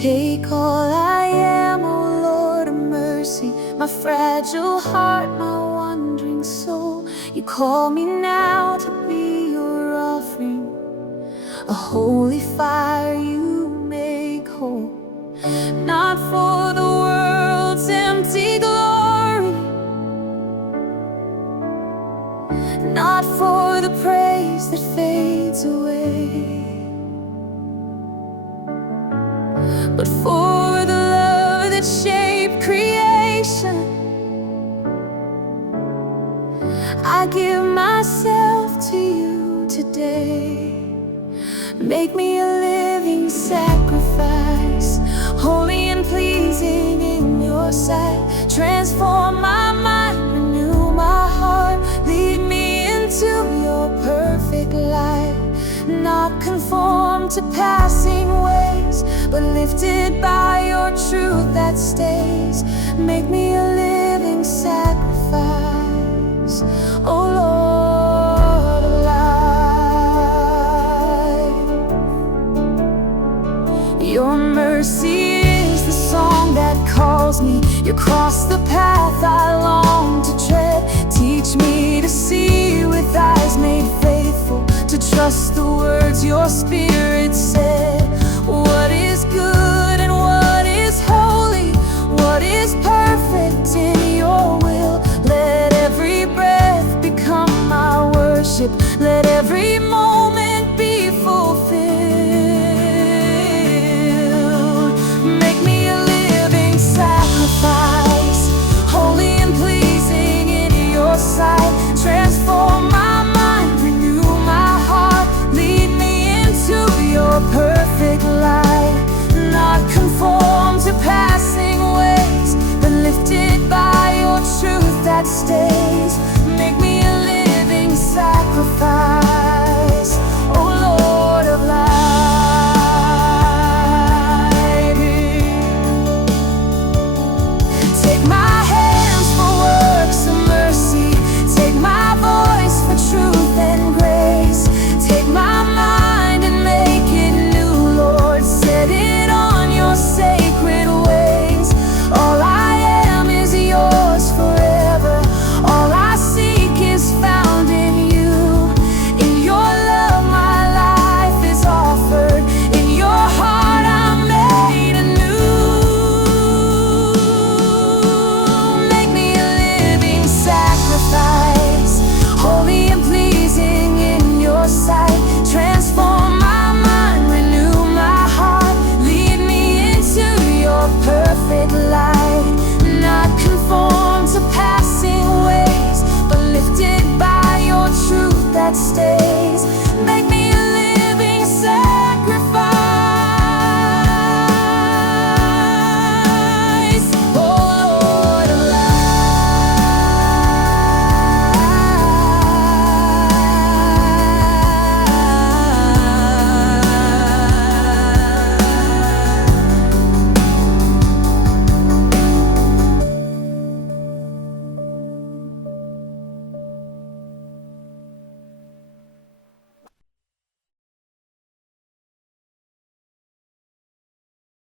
Take all I am, oh Lord of mercy, my fragile heart, my wandering soul. You call me now to be your offering, a holy fire you make whole. Not for the world's empty glory, not for the praise that fades away, but for the love that shaped creation. I give myself to you today. Make me a living sacrifice, holy and pleasing in your sight. Transform my mind, renew my heart, lead me into your perfect light. Not conform to passing ways, but lifted by your truth that stays. Make me a living sacrifice, oh Lord of life. Your mercy is the song that calls me. You cross the path I long to tread. Teach me to see with eyes made faithful, to trust the words your spirit said. What is good and what is holy, what is perfect in your will. Let every breath become my worship, let every moment be fulfilled. Make me a living sacrifice, holy and pleasing in your sight. Transform my mind, renew my heart, lead me into your perfect light. Not conform to passing ways, but lifted by your truth that stays. Make me a living sacrifice, oh Lord of light. Take my hands for works of mercy, take my voice for truth and grace. Take my mind and make it new, Lord, set it on your sacred ways. All I am is yours forever, all I seek is found in you. In your love my life is offered, in your heart I'm made anew. Make me a living sacrifice, holy and pleasing in your sight. Transform my mind, renew my heart, lead me into your perfect light. Not conform to passing ways, but lifted by your truth that stays.